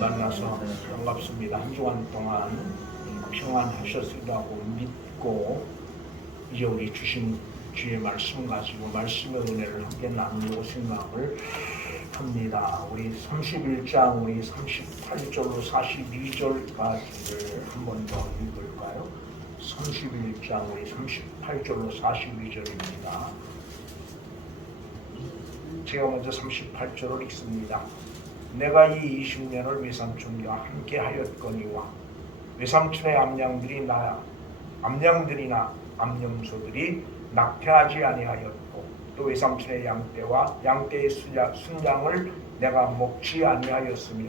만나서 반갑습니다. 한 주간 동안 평안하셨으리라고 믿고 이제 우리 주신 주의 말씀 가지고 말씀의 은혜를 함께 나누려고 생각을 합니다. 우리 31장 우리 38절로 42절까지를 한 번 더 읽을까요? 31장 우리 38절로 42절입니다. 제가 먼저 38절을 읽습니다. 내가 이 20년을 외삼촌과 함께 하였거니와 외삼촌의 암양들이나 암염소들이 낙태하지 아니하였고 또 외삼촌의 양떼와 양떼의 순양을 내가 먹지 아니하였으며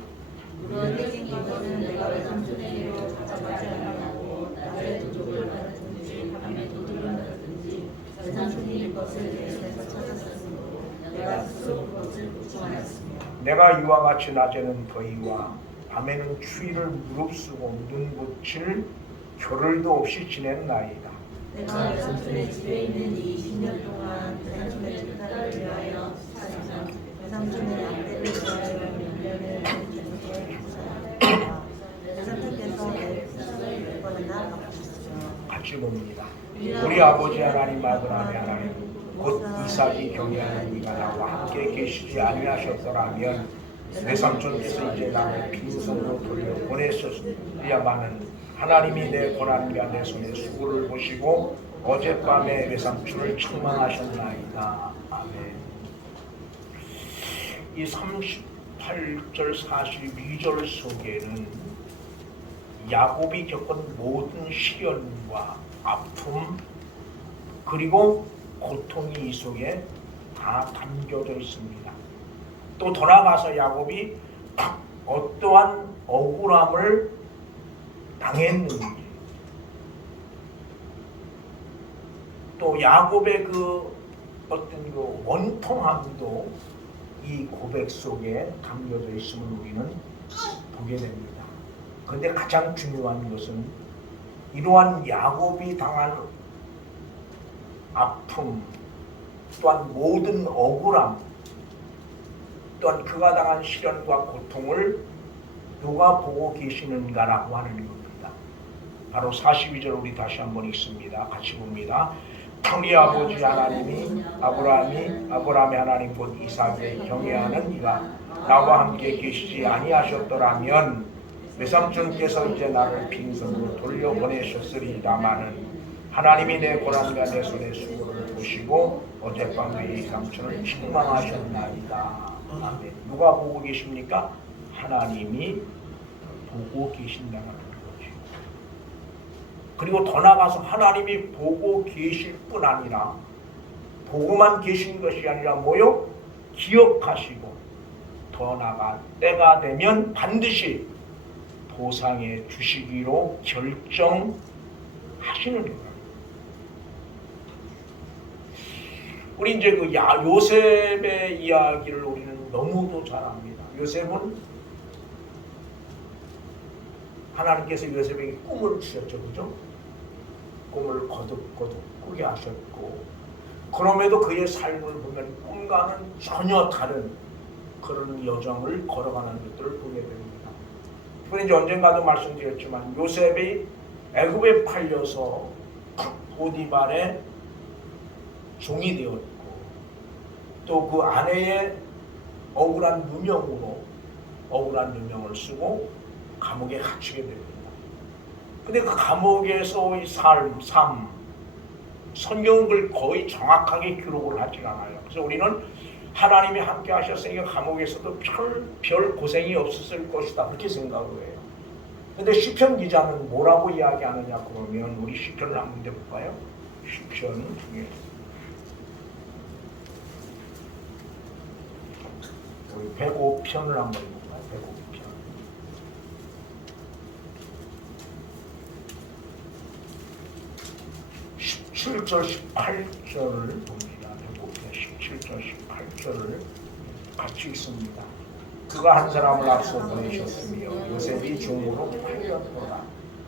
무너진 이것은 내가 외삼촌에게로 가져가지 아니하고 낮에 도둑을 받았든지 밤에 도둑을 받았든지 외삼촌이 이것을 내 손에서 찾았으므로 내가 스스로 그것을 복종하였으며 내가 이와 같이 낮에는 더위와 밤에는 추위를 무릅쓰고 눈 붙일 겨를도 없이 지냈나이다. 내가 외삼촌의 집에 있는 이 20년 동안 외삼촌의 집사를 위하여 사실상 외삼촌의 양떼를 위하여 명령을 주님께 감사합니다. 외삼촌께서 내 백성을 몇 번이나 바꾸셨으며 같이 봅니다. 우리 아버지 하나님 아브라함의 하나님 곧 이삭이 경외하는 이가 나와 함께 계시지 아니하셨더라면 외삼촌께서 이제 나를 빈손으로 돌려 보내셨으리야마는 하나님이 내 고난과 내 손의 수고를 보시고 어젯밤에 외삼촌을 책망하셨나이다. 아멘. 이 38절 42절 속에는 야곱이 겪은 모든 시련과 아픔 그리고 고통이 이 속에 다 담겨져 있습니다. 또 돌아가서 야곱이 어떠한 억울함을 당했는지 또 야곱의 그 어떤 그 원통함도 이 고백 속에 담겨져 있음을 우리는 보게 됩니다. 그런데 가장 중요한 것은 이러한 야곱이 당한 아픔 또한 모든 억울함 또한 그가 당한 시련과 고통을 누가 보고 계시는가라고 하는 겁니다. 바로 42절 우리 다시 한번 읽습니다. 같이 봅니다. 우리 아버지 하나님이 아브라함의 하나님 곧 이삭의 경외하는 이가 나와 함께 계시지 아니하셨더라면 외삼촌께서 이제 나를 빈손으로 돌려보내셨으리다마는 하나님이 내 고난과 내 손의 수고를 보시고 어젯밤에 외삼촌을 책망하셨나이다. 아멘. 누가 보고 계십니까? 하나님이 보고 계신다는 거죠. 그리고 더 나아가서 하나님이 보고 계실 뿐 아니라 보고만 계신 것이 아니라 뭐요? 기억하시고 더 나아가 때가 되면 반드시 보상해 주시기로 결정하시는 거예요. 우리 이제 그 요셉의 이야기를 우리는 너무도 잘 압니다. 요셉은 하나님께서 요셉에게 꿈을 주셨죠, 그죠? 꿈을 거듭거듭 꾸게 하셨고, 그럼에도 그의 삶을 보면 꿈과는 전혀 다른 그런 여정을 걸어가는 것들을 보게 됩니다. 그런데 이제 언젠가도 말씀드렸지만 요셉이 애굽에 팔려서 보디발의 종이 되었고 또 그 아내의 억울한 누명을 쓰고 감옥에 갇히게 됩니다. 근데 그 감옥에서의 삶, 성경은 그걸 거의 정확하게 기록을 하지 않아요. 그래서 우리는 하나님이 함께 하셨으니까 감옥에서도 별 고생이 없었을 것이다 그렇게 생각을 해요. 근데 시편 기자는 뭐라고 이야기하느냐 그러면 우리 시편을 한번 볼까요? 시편 중에 우리 105편을 한번 볼까요? 105편 17절 18절을 봅니다. 105편 17절 18절을 같이 읽습니다. 그가 한 사람을 앞서 보내셨으며 요셉이 종으로 팔렸도다.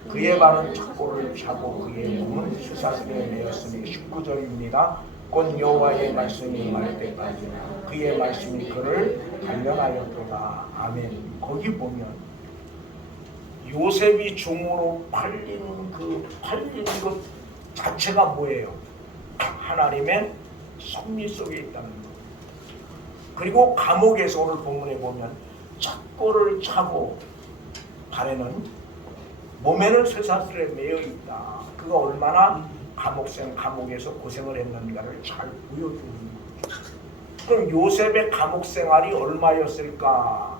그의 발은 척고를 차고 그의 몸은 수사슬에 매였으니 19절입니다. 곧 여호와의 말씀이 임할 때까지 그의 말씀이 그를 단련하였도다. 아멘. 거기 보면 요셉이 종으로 팔린 것 자체가 뭐예요? 하나님의 섭리 속에 있다는 것. 그리고 감옥에서 오늘 본문에 보면 첩보를 차고 발에는 몸에는 쇠사슬에 매여 있다. 그가 얼마나 감옥에서 고생을 했는가를 잘 보여주는 거죠. 그럼 요셉의 감옥 생활이 얼마였을까?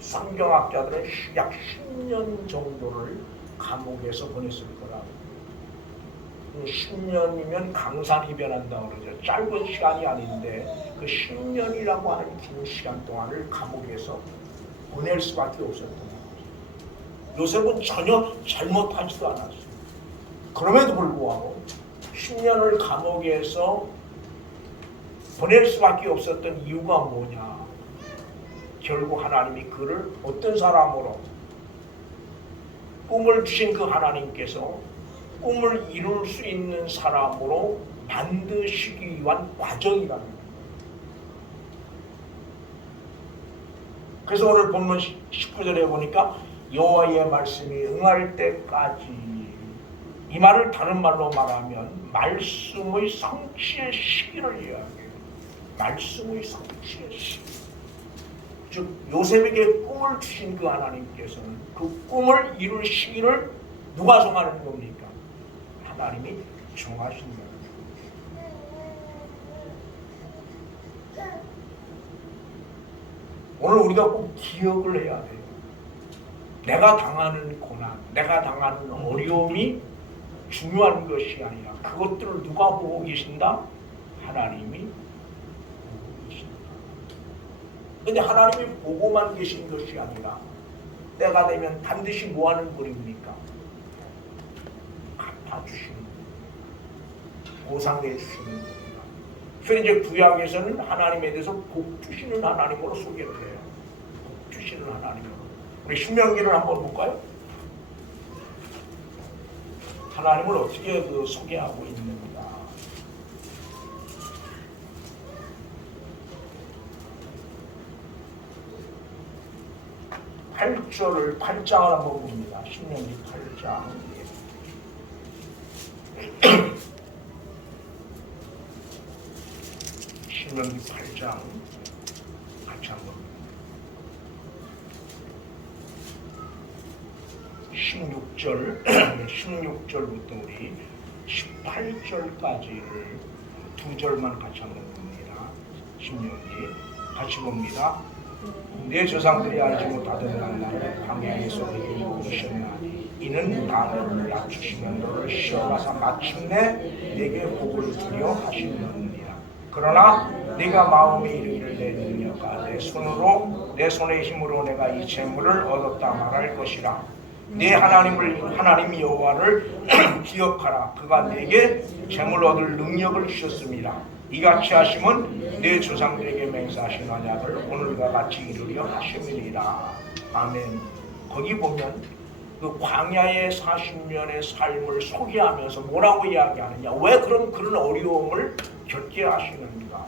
성경학자들은 약 10년 정도를 감옥에서 보냈을 거라고. 10년이면 강산이 변한다고 그러죠. 짧은 시간이 아닌데 그 10년이라고 하는 긴 시간 동안을 감옥에서 보낼 수밖에 없었던 거죠. 요셉은 전혀 잘못하지도 않았어요. 그럼에도 불구하고 10년을 감옥에서 보낼 수밖에 없었던 이유가 뭐냐? 결국 하나님이 그를 어떤 사람으로, 꿈을 주신 그 하나님께서 꿈을 이룰 수 있는 사람으로 만드시기 위한 과정이라는 거예요. 그래서 오늘 본문 19절에 보니까 여호와의 말씀이 응할 때까지, 이 말을 다른 말로 말하면 말씀의 성취의 시기를 이야기해요. 말씀의 성취의 시기. 즉 요셉에게 꿈을 주신 그 하나님께서는 그 꿈을 이룰 시기를 누가 정하는 겁니까? 하나님이 정하신 거예요. 오늘 우리가 꼭 기억을 해야 돼요. 내가 당하는 고난, 내가 당하는 어려움이 중요한 것이 아니라 그것들을 누가 보고 계신다? 하나님이 보고 계신다. 근데 하나님이 보고만 계신 것이 아니라 때가 되면 반드시 뭐 하는 분입니까? 갚아주시는, 보상해 주시는 분입니다. 그래서 이제 구약에서는 하나님에 대해서 복 주시는 하나님으로 소개를 해요. 복 주시는 하나님으로. 우리 신명기를 한번 볼까요? 하나님을 어떻게 소개하고 있는가. (8장을) 한번 봅니다. 신명기 8장. 신명기 8장 같이 한번 16절부터 우리 18절까지를 두 절만 같이 한번 봅니다. 신명기 같이 봅니다. 내 조상들이 알지 못하던 나를 광야에서 내게 이루셨나니 이는 나를 낮추시면 너를 시험하사 마침내 내게 복을 주려 하시느니라. 그러나 네가 마음에 이르기를 내 능력과 내 손의 힘으로 내가 이 재물을 얻었다 말할 것이라. 네 하나님 여호와를 기억하라. 그가 내게 재물 얻을 능력을 주셨습니다. 이같이 하심은 내 조상들에게 맹세하신 언약을 오늘과 같이 이루려 하심이니라. 아멘. 거기 보면 그 광야의 40년의 삶을 소개하면서 뭐라고 이야기하느냐? 왜 그런 어려움을 겪게 하시는가?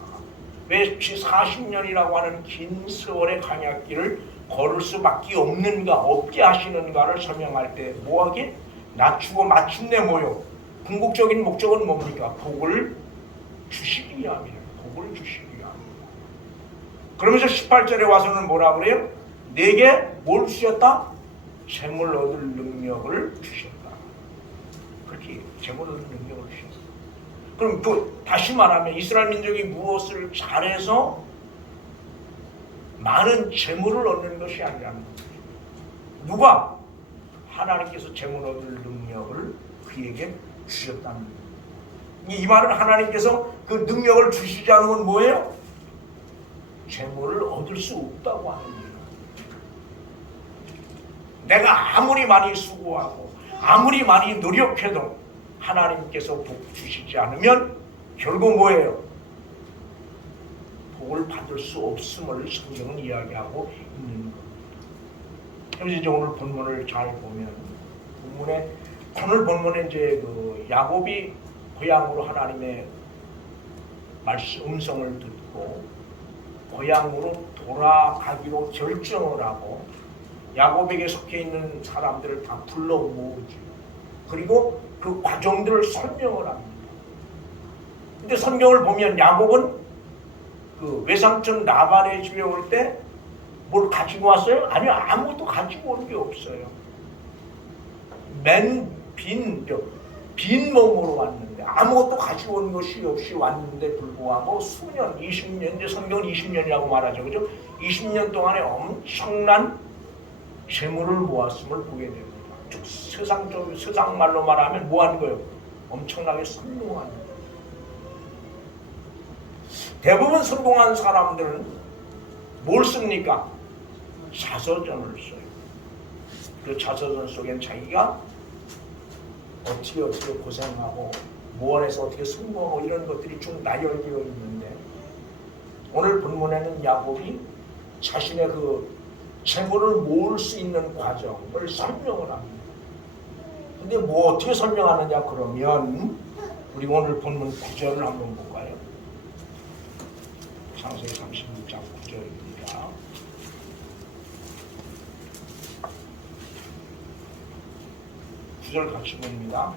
왜 40년이라고 하는 긴 세월의 광야길을 걸을 수밖에 없게 하시는가를 설명할 때 뭐하게? 낮추고 마침내 뭐요? 궁극적인 목적은 뭡니까? 복을 주시기 위함이에요. 복을 주시기 위함입니다. 그러면서 18절에 와서는 뭐라 그래요? 내게 뭘 주셨다? 재물 얻을 능력을 주셨다. 그렇게 재물 얻을 능력을 주셨다. 그럼 다시 말하면 이스라엘 민족이 무엇을 잘해서 많은 재물을 얻는 것이 아니라는 거죠. 누가? 하나님께서 재물 얻을 능력을 그에게 주셨다는 거예요. 이 말은 하나님께서 그 능력을 주시지 않으면 뭐예요? 재물을 얻을 수 없다고 하는 거예요. 내가 아무리 많이 수고하고 아무리 많이 노력해도 하나님께서 복 주시지 않으면 결국 뭐예요? 복을 받을 수 없음을 성경은 이야기하고 있는 겁니다. 그래서 이제 오늘 본문을 잘 보면 오늘 본문에 이제 야곱이 고향으로 하나님의 음성을 듣고 고향으로 돌아가기로 결정을 하고 야곱에게 속해 있는 사람들을 다 불러 모으지. 그리고 그 과정들을 설명을 합니다. 근데 성경을 보면 야곱은 그 외삼촌 라반의 집에 올 때 뭘 가지고 왔어요? 아니요, 아무것도 가지고 온 게 없어요. 빈 몸으로 왔는데 아무것도 가지고 온 것이 없이 왔는데 불구하고 수년, 20년, 이제 성경은 20년이라고 말하죠. 그죠? 20년 동안에 엄청난 재물을 모았음을 보게 됩니다. 즉 세상 말로 말하면 뭐 하는 거예요? 엄청나게 성공하는 거예요. 대부분 성공한 사람들은 뭘 씁니까? 자서전을 써요. 그 자서전 속엔 자기가 어떻게 고생하고 무언에서 어떻게 성공하고 이런 것들이 쭉 나열되어 있는데, 오늘 본문에는 야곱이 자신의 그 재물을 모을 수 있는 과정을 설명을 합니다. 근데 뭐 어떻게 설명하느냐 그러면 우리 오늘 본문 9절을 한번 볼까요? 창세기 36장 9절입니다. 9절 같이 봅니다.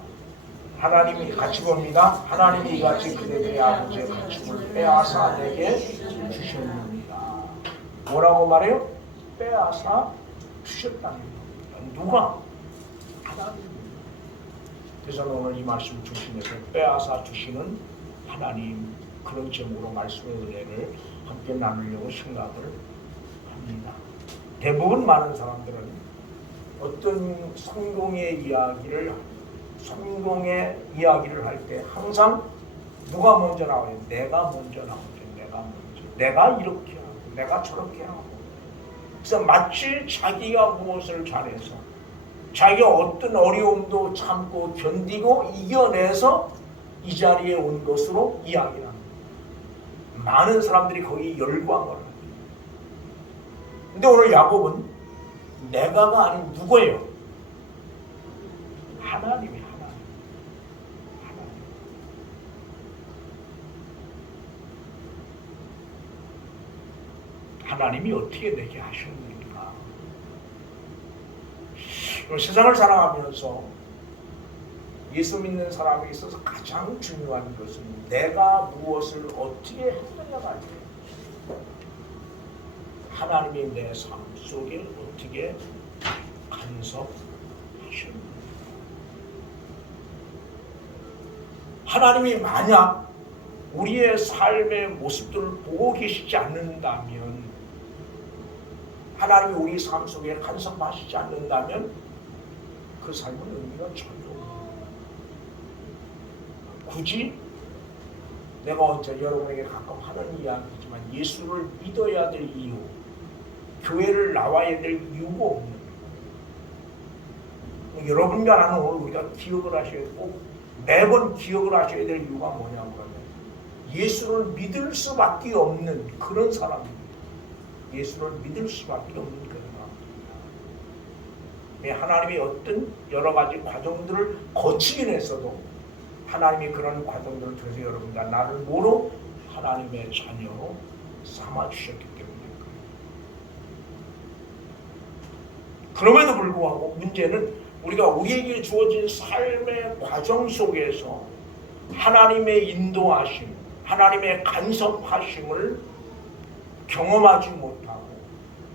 하나님이 같이 봅니다. 하나님이 이같이 그대들의 아버지의 가축을 빼앗아 내게 주셨느니라. 뭐라고 말해요? 빼앗아 주셨다는 겁니다. 누가? 하나님. 그래서 오늘 이 말씀 중심에서 빼앗아 주시는 하나님, 그런 제목으로 말씀의 은혜를 함께 나누려고 생각을 합니다. 대부분 많은 사람들은 어떤 성공의 이야기를 할 때 항상 누가 먼저 나와요? 내가 먼저 나오죠. 내가 이렇게 하고 내가 저렇게 하고. 그래서 마치 자기가 무엇을 잘해서 자기가 어떤 어려움도 참고 견디고 이겨내서 이 자리에 온 것으로 이야기를 합니다. 많은 사람들이 거기 열광을 합니다. 근데 오늘 야곱은 내가가 아닌 누구예요? 하나님이. 하나님이 어떻게 되게 하셨는가? 세상을 살아가면서 예수 믿는 사람에 있어서 가장 중요한 것은 내가 무엇을 어떻게 했느냐가 아니에요. 하나님이 내 삶 속에 어떻게 간섭하셨는가? 하나님이 만약 우리의 삶의 모습들을 보고 계시지 않는다면, 하나님이 우리 삶 속에 간섭하시지 않는다면 그 삶은 의미가 전혀 없어요. 굳이 내가 언제 여러분에게 가끔 하는 이야기지만 예수를 믿어야 될 이유, 교회를 나와야 될 이유가 없는, 여러분과 나는 오늘 우리가 기억을 하셔야 되고 매번 기억을 하셔야 될 이유가 뭐냐고 하면 예수를 믿을 수밖에 없는 그런 사람입니다. 예수를 믿을 수밖에 없는 그런 사람입니다. 하나님이 어떤 여러 가지 과정들을 거치긴 했어도 하나님이 그런 과정들을 통해서 여러분과 나를 모로 하나님의 자녀로 삼아주셨기 때문입니다. 그럼에도 불구하고 문제는 우리가 우리에게 주어진 삶의 과정 속에서 하나님의 인도하심, 하나님의 간섭하심을 경험하지 못하고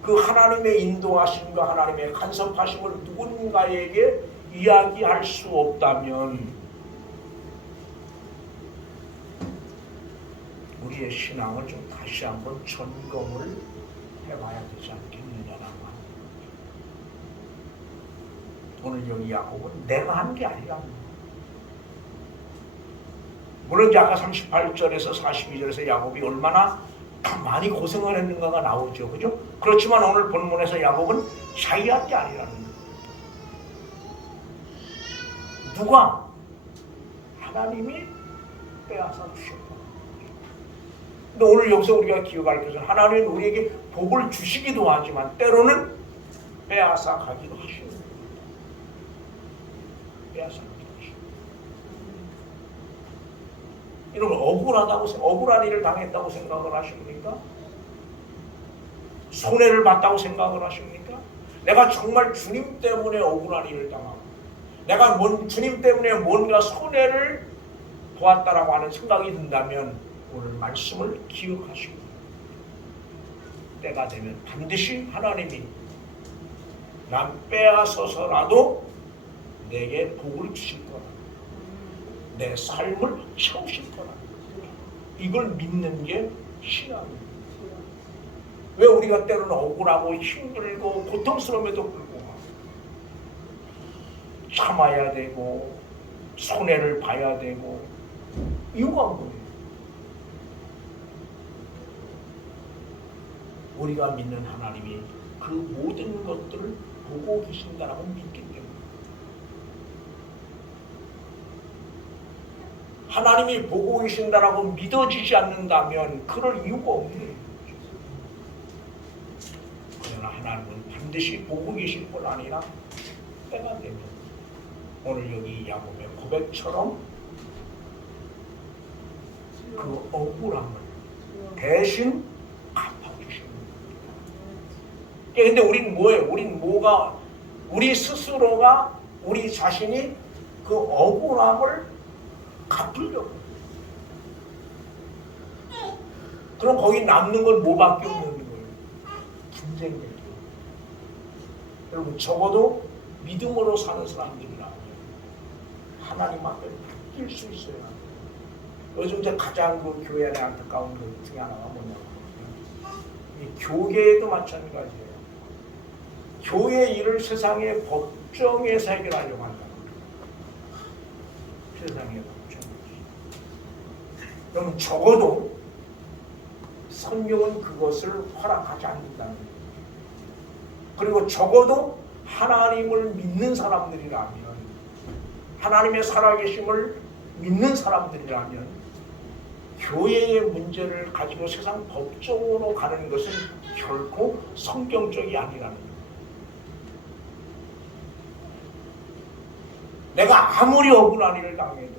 그 하나님의 인도하심과 하나님의 간섭하심을 누군가에게 이야기할 수 없다면 우리의 신앙을 좀 다시 한번 점검을 해봐야 되지 않겠느냐라고 합니다. 오늘 여기 야곱은 내가 한 게 아니라, 물론 이제 아까 38절에서 42절에서 야곱이 얼마나 많이 고생을 했는가가 나오죠. 그죠? 그렇지만 오늘 본문에서 야곱은 자기가 한 게 아니라는 거예요. 누가? 하나님이 빼앗아 주셨다. 근데 오늘 여기서 우리가 기억할 것은 하나님은 우리에게 복을 주시기도 하지만 때로는 빼앗아 가기도 하시는 거예요. 빼앗아 가기도 하시는 거예요. 여러분, 억울한 일을 당했다고 생각을 하십니까? 손해를 봤다고 생각을 하십니까? 내가 정말 주님 때문에 억울한 일을 당하고 내가 주님 때문에 뭔가 손해를 보았다라고 하는 생각이 든다면 오늘 말씀을 기억하시고 때가 되면 반드시 하나님이 남 빼앗아서라도 내게 복을 주실 거라. 내 삶을 채우실 거라. 이걸 믿는 게 신앙입니다. 왜 우리가 때로는 억울하고 힘들고 고통스러움에도 불구하고 참아야 되고 손해를 봐야 되고 이유가 뭐예요? 우리가 믿는 하나님이 그 모든 것들을 보고 계신다라고 믿기 때문에 하나님이 보고 계신다라고 믿어지지 않는다면 그럴 이유가 없네요. 그러나 하나님은 반드시 보고 계실 뿐 아니라 때가 되면 오늘 여기 야곱의 고백처럼 그 억울함을 대신 갚아주십니다. 근데 우린 뭐예요? 우리 스스로가 우리 자신이 그 억울함을 갚으려고. 그럼 거기 남는 건 뭐밖에 없는 거예요? 분쟁이죠. 여러분 적어도 믿음으로 사는 사람들이라면 하나님 앞에 바뀔 수 있어요. 요즘 이제 가장 그 교회 안에 안타까운 것 중에 하나가 뭐냐면 이 교계에도 마찬가지예요. 교회 일을 세상의 법정에서 해결하려고 한다는 거예요. 세상의 법정. 그럼 적어도 성경은 그것을 허락하지 않는다는 거예요. 그리고 적어도 하나님을 믿는 사람들이라면 하나님의 살아계심을 믿는 사람들이라면 교회의 문제를 가지고 세상 법정으로 가는 것은 결코 성경적이 아니라는 거예요. 내가 아무리 억울한 일을 당해도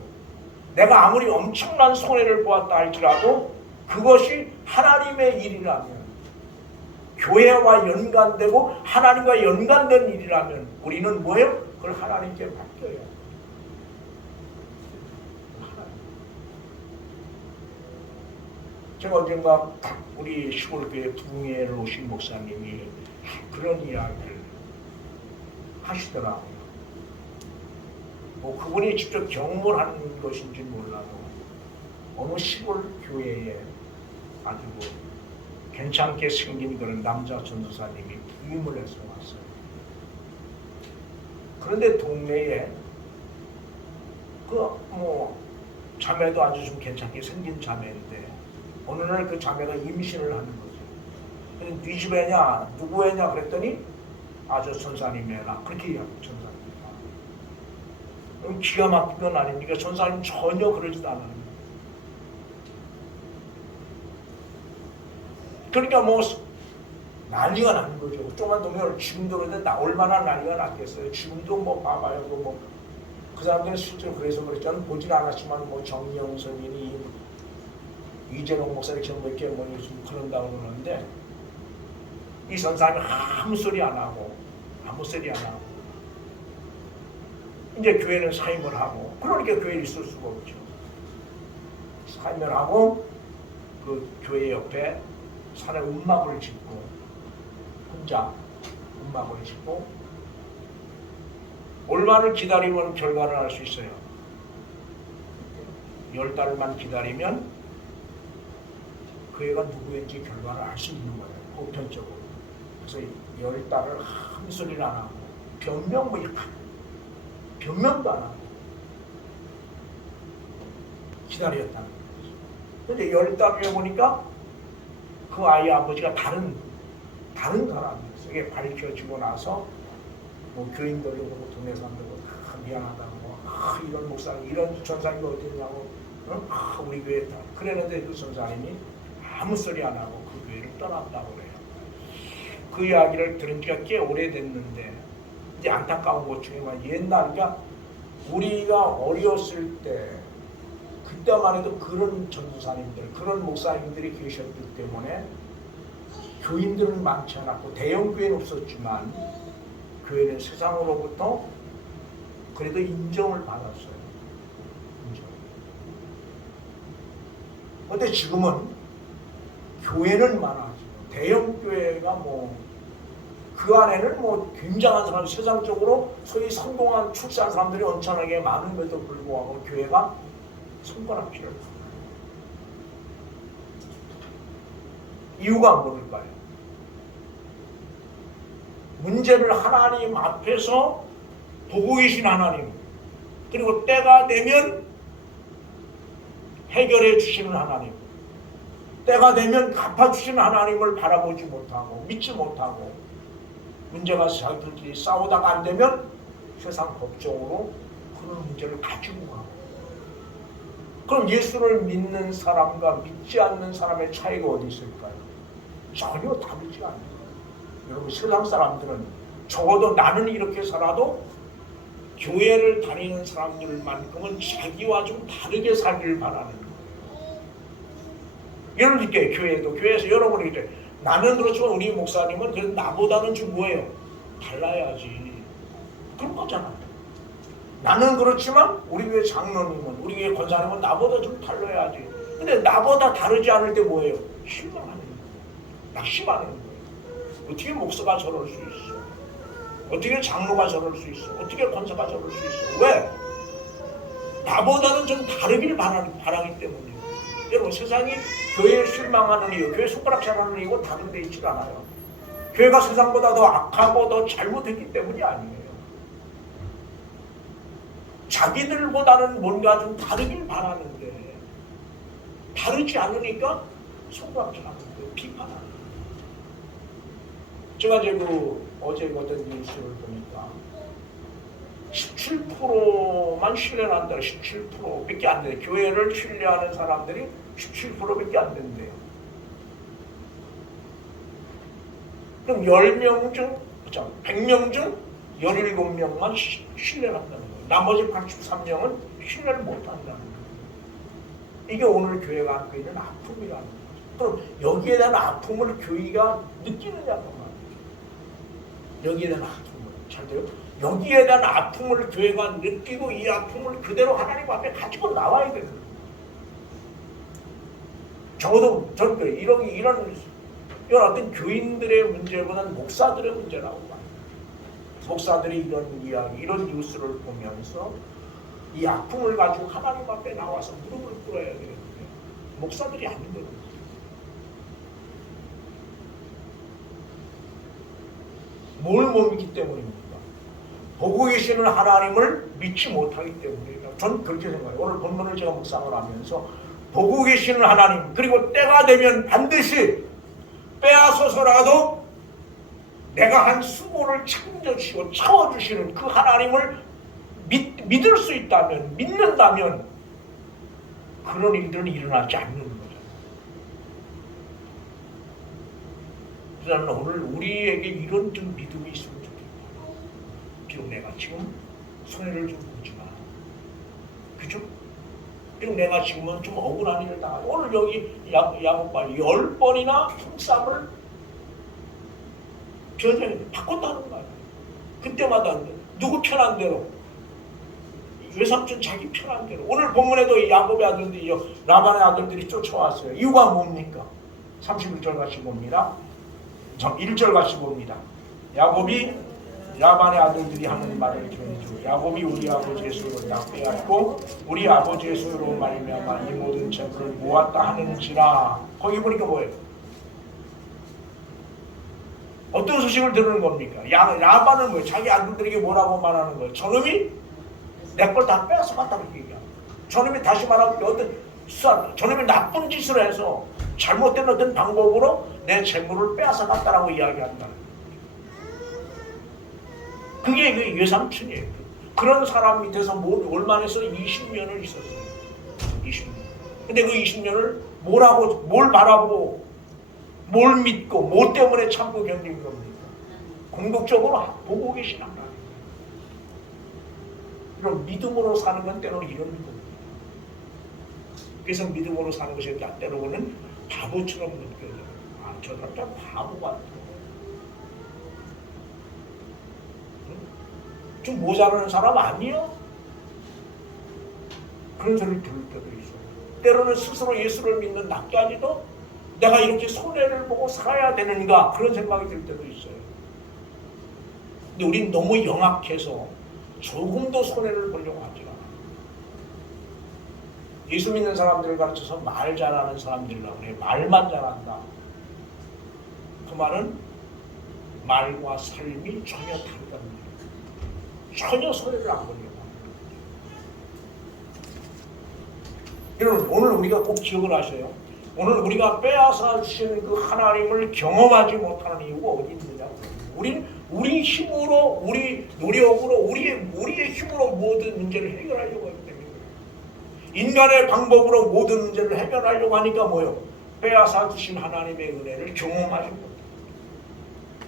내가 아무리 엄청난 손해를 보았다 할지라도 그것이 하나님의 일이라면 교회와 연관되고 하나님과 연관된 일이라면 우리는 뭐예요? 그걸 하나님께 맡겨요. 제가 언젠가 우리 시골교회 부흥회를 오신 목사님이 그런 이야기를 하시더라고요. 뭐 그분이 직접 경험을 하는 것인지 몰라도 어느 시골 교회에 아주 괜찮게 생긴 그런 남자 전도사님이 부임을 해서 왔어요. 그런데 동네에 자매도 아주 좀 괜찮게 생긴 자매인데 어느 날 그 자매가 임신을 하는 거죠. 그래서 네 집애냐 누구 애냐 그랬더니 저 전사님 애라 그렇게 이야기해요. 전사님. 그럼 기가 막힌 건 아닙니까? 전사님 전혀 그러지도 않아요. 그러니까 난리가 나는 거죠. 조금만 더면 지금도 그런데 얼마나 난리가 났겠어요. 지금도 봐봐요. 그 사람들은 실제로 그래서 그랬잖아요. 보진 않았지만 정영 선인이 이재동 목사님 몇 개 요즘 그런다고 그러는데 이 선사님이 아무 소리 안 하고 이제 교회는 사임을 하고 그러니까 교회에 있을 수가 없죠. 사임을 하고 그 교회 옆에 산에 움막을 짓고 혼자 움막을 짓고 얼마를 기다리면 결과를 알 수 있어요. 10달만 기다리면 그 애가 누구인지 결과를 알 수 있는 거예요. 보편적으로. 그래서 10달을 아무 소리를 안 하고 변명도 안 하고 기다렸다는 거죠. 그런데 10달을 해보니까 그 아이 아버지가 다른 사람이었어요. 이게 밝혀지고 나서 교인들도 보고 동네 사람들도 미안하다고 이런 목사님 이런 전사님이 어딨냐고 우리 교회에 다 그랬는데 그 전사님이 아무 소리 안 하고 그 교회를 떠났다고 그래요. 그 이야기를 들은 지가 꽤 오래됐는데 이제 안타까운 것 중에 옛날이가 우리가 어렸을 때 그때만 해도 그런 전도사님들 그런 목사님들이 계셨기 때문에 교인들은 많지 않았고 대형 교회는 없었지만 교회는 세상으로부터 그래도 인정을 받았어요. 인정. 근데 지금은 교회는 많아지고 대형 교회가 뭐 그 안에는 뭐 굉장한 사람, 세상적으로 소위 성공한 출세한 사람들이 엄청나게 많은데도 불구하고 교회가 손가락질을 합니다. 이유가 뭘까요? 문제를 하나님 앞에서 보고 계신 하나님, 그리고 때가 되면 해결해 주시는 하나님, 때가 되면 갚아주시는 하나님을 바라보지 못하고 믿지 못하고 문제가 자기들끼리 싸우다가 안 되면 세상 법정으로 그런 문제를 가지고 가고. 그럼 예수를 믿는 사람과 믿지 않는 사람의 차이가 어디 있을까요? 전혀 다르지 않아요. 여러분, 세상 사람들은 적어도 나는 이렇게 살아도 교회를 다니는 사람들만큼은 자기와 좀 다르게 살길 바라는 거예요. 예를 들게 교회에도 교회에서 여러분이 이제 나는 그렇지만 우리 목사님은 그래도 나보다는 좀 뭐예요? 달라야지. 그런 거잖아. 나는 그렇지만 우리 교회 장로님은 우리 교회 권사님은 나보다 좀 달라야지. 근데 나보다 다르지 않을 때 뭐예요? 실망하는 거예요. 낙심하는 거예요. 어떻게 목사가 저럴 수 있어? 어떻게 장로가 저럴 수 있어? 어떻게 권사가 저럴 수 있어? 왜? 나보다는 좀 다르길 바라기 때문이에요. 여러분, 세상이 교회에 실망하는 이유, 교회 손가락질하는 이유가 다른 데 있지 않아요. 교회가 세상보다 더 악하고 더 잘못했기 때문이 아니에요. 자기들보다는 뭔가 좀 다르길 바라는데 다르지 않으니까 손가락질하는 거예요. 비판하는 거예요. 제가 이제 어제 어떤 뉴스를 보니까 17%만 신뢰를 한다. 17%밖에 안 돼. 교회를 신뢰하는 사람들이 17%밖에 안 된대요. 그럼 10명 중, 100명 중 17명만 신뢰를 한다는 거예요. 나머지 83명은 신뢰를 못 한다는 거예요. 이게 오늘 교회가 안고 있는 아픔이라는 거죠. 그럼 여기에 대한 아픔을 교회가 느끼느냐고 말이죠. 여기에 대한 아픔을. 잘 돼요? 여기에 대한 아픔을 교회가 느끼고 이 아픔을 그대로 하나님 앞에 가지고 나와야 되는 거예요. 적어도 저는 그래요. 이런 어떤 교인들의 문제보다는 목사들의 문제라고 봐요. 목사들이 이런 이야기, 이런 뉴스를 보면서 이 아픔을 가지고 하나님 앞에 나와서 무릎을 꿇어야 되는데 목사들이 아닌 거예요. 뭘 못 믿기 때문입니까? 보고 계시는 하나님을 믿지 못하기 때문이에요. 저는 그렇게 생각해요. 오늘 본문을 제가 묵상을 하면서 보고 계시는 하나님, 그리고 때가 되면 반드시 빼앗아서라도 내가 한 수고를 책임져주시고 채워주시는 그 하나님을 믿을 수 있다면, 믿는다면 그런 일들은 일어나지 않는 거죠. 그래서 오늘 우리에게 이런 좀 믿음이 있으면 좋겠다. 비록 내가 지금 손해를 좀 보지만, 그죠? 비록 내가 지금은 좀 억울한 일을 당하고, 오늘 여기 야곱발 10번이나 품삯을 변형이 바꿨다는 거예요. 그때마다 누구 편한 대로, 외삼촌 자기 편한 대로. 오늘 본문에도 야곱의 아들들이, 라반의 아들들이 쫓아왔어요. 이유가 뭡니까? 31절 같이 봅니다. 1절 같이 봅니다. 야곱이 라반의 아들들이 하는 말을 들으죠. 야곱이 우리 아버지의 소유를 다 빼앗고 우리 아버지의 소유로 말미암아 이 모든 재물을 모았다 하는지라. 거기 보니까 뭐예요? 어떤 소식을 들은 겁니까? 라반은 뭐예요? 자기 아들들에게 뭐라고 말하는 거예요? 저놈이 내 걸 다 빼앗아 갔다 그렇게 얘기합니다. 저놈이 다시 말하면 저놈이 나쁜 짓을 해서 잘못된 어떤 방법으로 내 재물을 빼앗아 갔다라고 이야기한다. 그게 그 외삼촌이에요. 그런 사람 밑에서 올만해서 20년을 있었어요. 20년. 근데 그 20년을 뭘 바라보고, 뭘 믿고, 뭐 때문에 참고 견딘 겁니까? 궁극적으로 보고 계신 하나님. 이런 믿음으로 사는 건 때로는 이런 믿음입니다. 그래서 믿음으로 사는 것이 때로는 바보처럼 느껴져요. 아, 저 사람 바보 같아. 좀 모자라는 사람 아니요? 그런 소리를 들을 때도 있어요. 때로는 스스로 예수를 믿는 나까지도 내가 이렇게 손해를 보고 살아야 되는가 그런 생각이 들 때도 있어요. 근데 우린 너무 영악해서 조금도 손해를 보려고 하지 않아요. 예수 믿는 사람들을 가르쳐서 말 잘하는 사람들이라고 해요. 말만 잘한다. 그 말은 말과 삶이 전혀 다르다는 거예요. 전혀 손해를 안 보려고 합니다. 여러분, 오늘 우리가 꼭 기억을 하셔요. 오늘 우리가 빼앗아 주시는 그 하나님을 경험하지 못하는 이유가 어디 있느냐? 우리 힘으로, 우리 노력으로, 우리의 힘으로 모든 문제를 해결하려고 하기 때문에 인간의 방법으로 모든 문제를 해결하려고 하니까 뭐요? 빼앗아 주신 하나님의 은혜를 경험하지 못해요.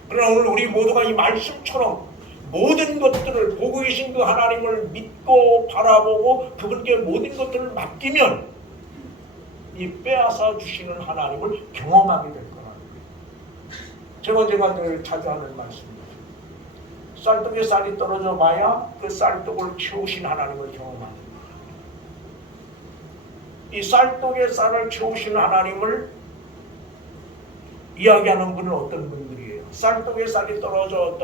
그러나 오늘 우리 모두가 이 말씀처럼 모든 것들을 보고 계신 그 하나님을 믿고 바라보고 그분께 모든 것들을 맡기면 이 빼앗아 주시는 하나님을 경험하게 될 거라는 거예요. 제가 늘 자주 하는 말씀입니다. 쌀떡에 쌀이 떨어져 봐야 그 쌀떡을 채우신 하나님을 경험하는 거예요. 이 쌀떡에 쌀을 채우신 하나님을 이야기하는 분은 어떤 분들이에요? 쌀떡에 쌀이 떨어져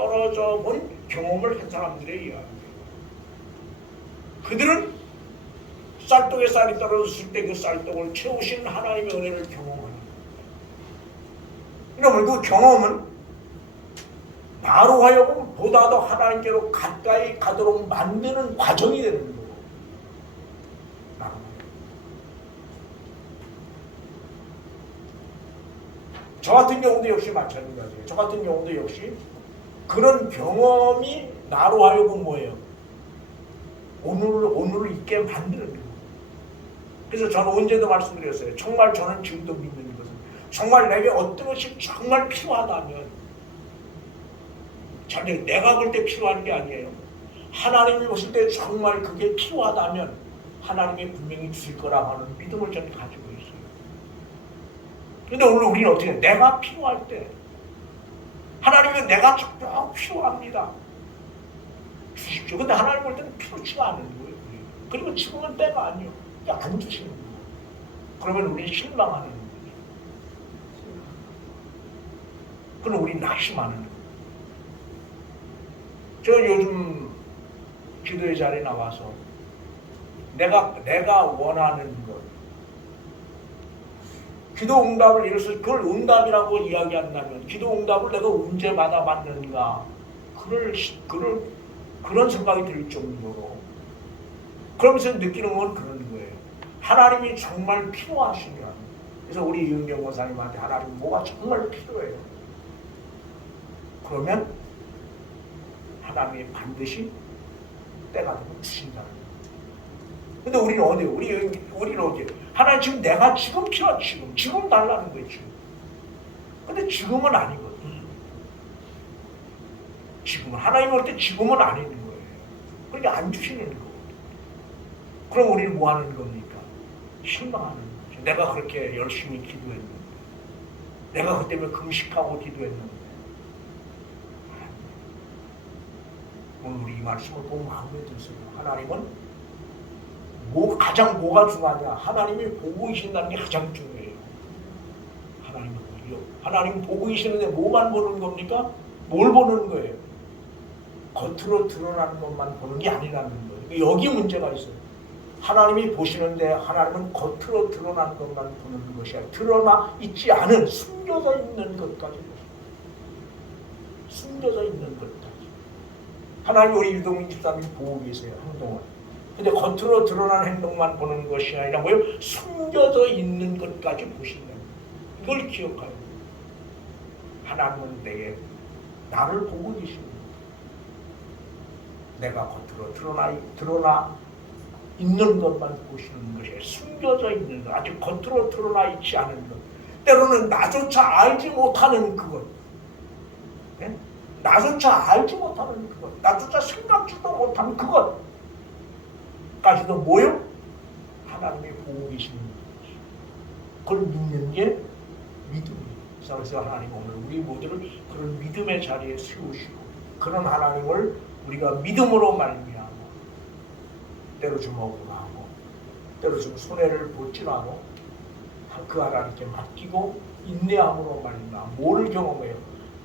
본 경험을 한 사람들의 이야기예요. 그들은 쌀떡에 쌀이 떨어졌을 때 그 쌀떡을 채우신 하나님의 은혜를 경험하는 거예요. 그러면 그 경험은 나로 하여금 보다 더 하나님께로 가까이 가도록 만드는 과정이 되는 거예요. 저 같은 경우도 역시 마찬가지예요. 저 같은 경우도 역시 그런 경험이 나로 하여금 뭐예요? 오늘을 있게 만드는 거예요. 그래서 저는 언제도 말씀드렸어요. 정말 저는 지금도 믿는 것은 정말 내게 어떤 것이 정말 필요하다면 내가 볼 때 필요한 게 아니에요. 하나님이 보실 때 정말 그게 필요하다면 하나님이 분명히 주실 거라고 하는 믿음을 저는 가지고 있어요. 그런데 오늘 우리는 어떻게 해요? 내가 필요할 때 하나님은 내가 꼭 필요합니다. 주십시오. 근데 하나님 볼 때는 필요치가 않은 거예요. 그리고 지금은 때가 아니에요. 안 주시는 거예요. 그러면 우리는 실망하는 거예요. 그럼 우리는 낙심하는 거예요. 저 요즘 기도의 자리에 나와서 내가 원하는 것 기도 응답을 이뤄서 그걸 응답이라고 이야기한다면 기도 응답을 내가 언제 받아봤는가 그런 생각이 들 정도로 그러면서 느끼는 건 그런 거예요. 하나님이 정말 필요하시면 그래서 우리 이은경 권사님한테 하나님 뭐가 정말 필요해요. 그러면 하나님이 반드시 때가 되면 주신다는 거예요. 근데 우리는 어디요? 우리는 어디요? 하나님 지금 필요한 지금 달라는 거예요. 지금. 근데 지금은 아니거든. 지금은 하나님 올 때 지금은 아닌 거예요. 그러니까 안 주시는 거예요. 그럼 우리는 뭐 하는 겁니까? 실망하는 거죠. 내가 그렇게 열심히 기도했는데, 내가 그 때문에 금식하고 기도했는데. 오늘 우리 이 말씀을 꼭 마음에 드세요. 하나님은 가장 뭐가 중요하냐? 하나님이 보고 계신다는 게 가장 중요해요. 하나님 보고 계시는데 뭐만 보는 겁니까? 뭘 보는 거예요? 겉으로 드러나는 것만 보는 게 아니라는 거예요. 여기 문제가 있어요. 하나님이 보시는데 하나님은 겉으로 드러나는 것만 보는 것이 아니라 드러나 있지 않은 숨겨져 있는 것까지 보세요. 숨겨져 있는 것까지. 하나님 우리 유동민 집사님 보고 계세요. 한동안. 근데 겉으로 드러난 행동만 보는 것이 아니라 뭐예요? 숨겨져 있는 것까지 보신다는 거예요. 이걸 기억하요. 하나님은 나를 보고 계십니다. 내가 겉으로 드러나 있는 것만 보시는 것이에요. 숨겨져 있는 것, 아직 겉으로 드러나 있지 않은 것. 때로는 나조차 알지 못하는 그것. 네? 나조차 알지 못하는 그것. 나조차 생각지도 못하는 그것. 까지도 뭐요? 하나님이 보고 계시는 것. 그걸 믿는 게 믿음이에요. 그래서 하나님 오늘 우리 모두를 그런 믿음의 자리에 세우시고 그런 하나님을 우리가 믿음으로 말미암아 때로 좀 억울하고 때로 좀 손해를 볼지라도 그 하나님께 맡기고 인내함으로 말미암아 뭐를 경험해요?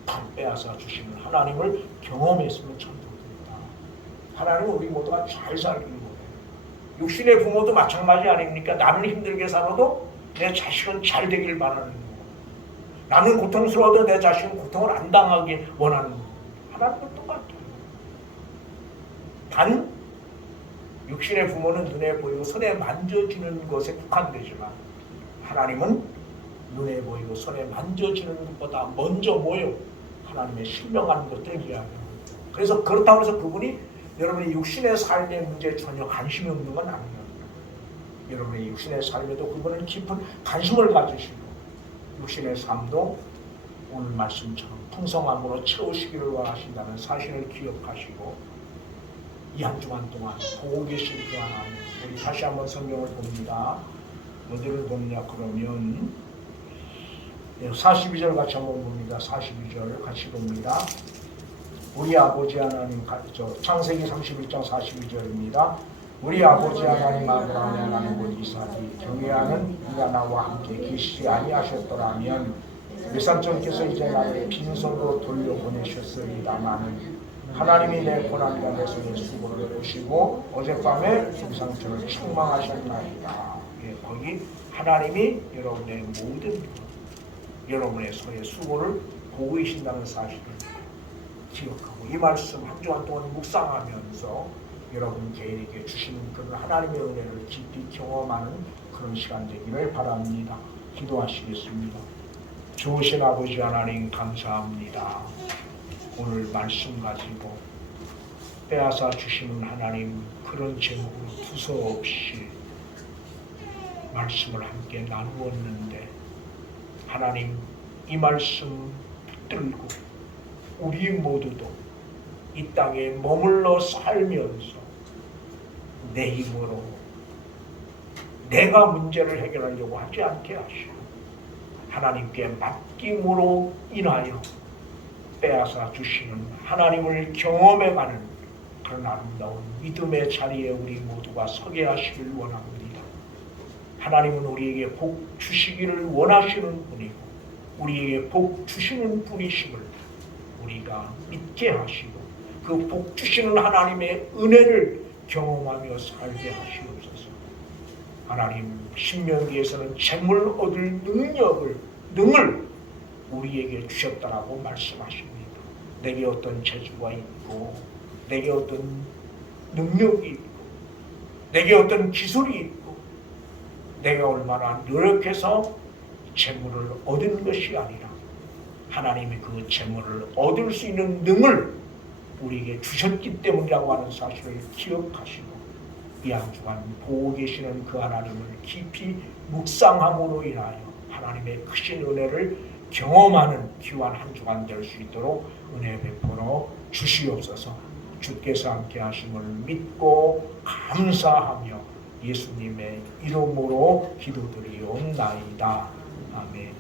다 빼앗아 주시는 하나님을 경험했으면 참 좋겠다. 하나님은 우리 모두가 잘 살기를 원해요. 육신의 부모도 마찬가지 아닙니까? 나는 힘들게 살아도 내 자식은 잘 되길 바라는 거고, 나는 고통스러워도 내 자식은 고통을 안 당하길 원하는 거고, 하나님은 똑같아요. 단 육신의 부모는 눈에 보이고 손에 만져지는 것에 국한되지만 하나님은 눈에 보이고 손에 만져지는 것보다 먼저 뭐요? 하나님의 신령한 것들을 이야기합니다. 그래서 그렇다고 해서 그분이 여러분의 육신의 삶의 문제에 전혀 관심이 없는 건 아니에요. 여러분의 육신의 삶에도 그분은 깊은 관심을 가지시고 육신의 삶도 오늘 말씀처럼 풍성함으로 채우시기를 원하신다는 사실을 기억하시고 이 한 주간 동안 보고 계신 그 하나님, 우리 다시 한번 성경을 봅니다. 어디를 보느냐 그러면 42절 같이 한번 봅니다. 42절 같이 봅니다. 우리 아버지 하나님, 창세기 31장 42절입니다. 우리 아버지 하나님 아브라함의 하나님 곧 이삭이 경외하는 이가 나와 함께 계시지 아니하셨더라면 외삼촌께서 이제 나를 빈손으로 돌려보내셨으리다마는 하나님이 내 고난과 내 손의 수고를 보시고 어젯밤에 외삼촌을 책망하셨나이다. 거기 하나님이 여러분의 모든 여러분의 손의 수고를 보고 계신다는 사실을 기억하고 이 말씀 한 주간 동안 묵상하면서 여러분 개인에게 주시는 그런 하나님의 은혜를 깊이 경험하는 그런 시간 되기를 바랍니다. 기도하시겠습니다. 좋으신 아버지 하나님 감사합니다. 오늘 말씀 가지고 빼앗아 주시는 하나님 그런 제목으로 두서없이 말씀을 함께 나누었는데 하나님 이 말씀 붙들고 우리 모두도 이 땅에 머물러 살면서 내 힘으로 내가 문제를 해결하려고 하지 않게 하시고 하나님께 맡김으로 인하여 빼앗아 주시는 하나님을 경험해가는 그런 아름다운 믿음의 자리에 우리 모두가 서게 하시길 원합니다. 하나님은 우리에게 복 주시기를 원하시는 분이고 우리에게 복 주시는 분이심을 우리가 믿게 하시고 그 복 주시는 하나님의 은혜를 경험하며 살게 하시옵소서. 하나님 신명기에서는 재물 얻을 능을 우리에게 주셨다라고 말씀하십니다. 내게 어떤 재주가 있고 내게 어떤 능력이 있고 내게 어떤 기술이 있고 내가 얼마나 노력해서 재물을 얻은 것이 아니라 하나님이 그 재물을 얻을 수 있는 능을 우리에게 주셨기 때문이라고 하는 사실을 기억하시고 이 한 주간 보고 계시는 그 하나님을 깊이 묵상함으로 인하여 하나님의 크신 은혜를 경험하는 귀한 한 주간 될 수 있도록 은혜 베풀어 주시옵소서. 주께서 함께 하심을 믿고 감사하며 예수님의 이름으로 기도드리옵나이다. 아멘.